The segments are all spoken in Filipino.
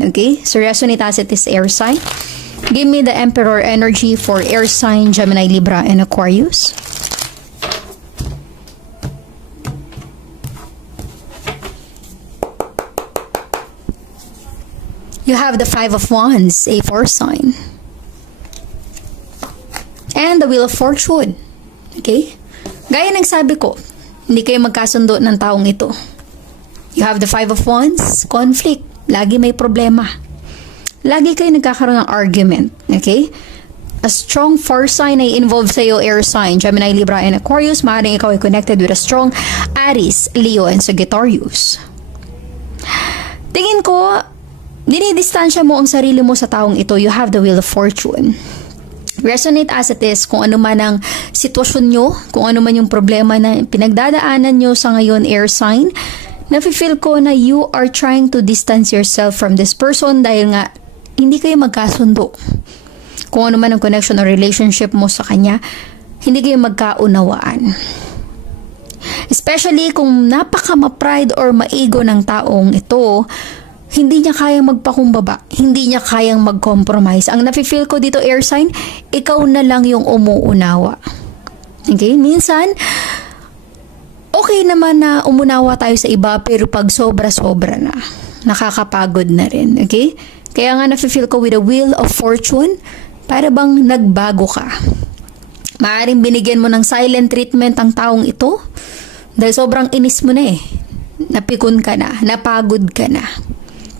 Okay? So resonate as it is air sign. Give me the Emperor energy for air sign, Gemini, Libra, and Aquarius. You have the Five of Wands, a 4 sign. And the Wheel of Fortune. Okay? Gaya ng sabi ko, hindi kayo magkasundo ng taong ito. You have the Five of Wands, conflict. Lagi may problema. Lagi kayo nagkakaroon ng argument. Okay? A strong 4 sign ay involved sa iyo, air sign, Gemini, Libra, and Aquarius. Maaaring ikaw ay connected with a strong Aries, Leo, and Sagittarius. Tingin ko, dinidistansya mo ang sarili mo sa taong ito. You have the Wheel of Fortune. Resonate as it is kung ano man ang sitwasyon nyo, kung ano man yung problema na pinagdadaanan nyo sa ngayon, air sign. Nafe-feel ko na you are trying to distance yourself from this person dahil nga hindi kayo magkasundo. Kung ano man ang connection or relationship mo sa kanya, hindi kayo magkaunawaan. Especially kung napaka-ma-pride or ma-ego ng taong ito, hindi niya kayang magpakumbaba, hindi niya kayang mag-compromise. Ang nafe-feel ko dito, air sign, ikaw na lang yung umuunawa. Okay? Minsan, okay naman na umunawa tayo sa iba, pero pag sobra-sobra na, nakakapagod na rin. Okay? Kaya nga nafe-feel ko with a Wheel of Fortune, para bang nagbago ka. Maaaring binigyan mo ng silent treatment ang taong ito, dahil sobrang inis mo na eh. Napikon ka na, napagod ka na.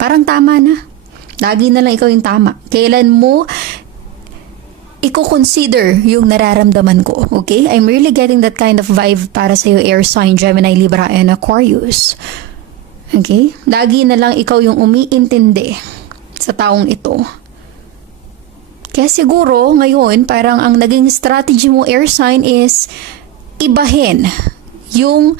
Parang tama na. Lagi na lang ikaw yung tama. Kailan mo i-consider yung nararamdaman ko. Okay? I'm really getting that kind of vibe para sa'yo, air sign, Gemini, Libra, and Aquarius. Okay? Lagi na lang ikaw yung umiintindi sa taong ito. Kaya siguro, ngayon, parang ang naging strategy mo, air sign, is ibahin yung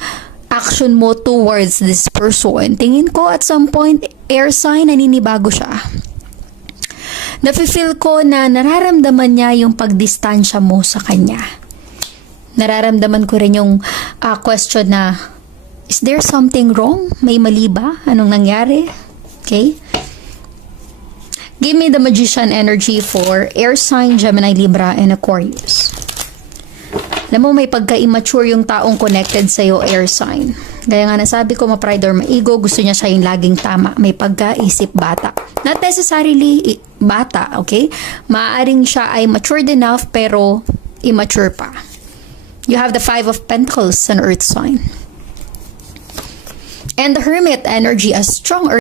action mo towards this person. Tingin ko at some point, air sign, naninibago siya. Nafe-feel ko na nararamdaman niya yung pagdistansya mo sa kanya. Nararamdaman ko rin yung question na, is there something wrong? May mali ba? Anong nangyari? Okay? Give me the Magician energy for air sign, Gemini, Libra, and Aquarius. Alam mo, may pagka-immature yung taong connected sa'yo, air sign. Gaya nga nasabi ko, ma-pride or ma-ego, gusto niya siya yung laging tama. May pagka-isip bata. Not necessarily bata, okay? Maaaring siya ay matured enough, pero immature pa. You have the Five of Pentacles, an earth sign. And the Hermit energy, a strong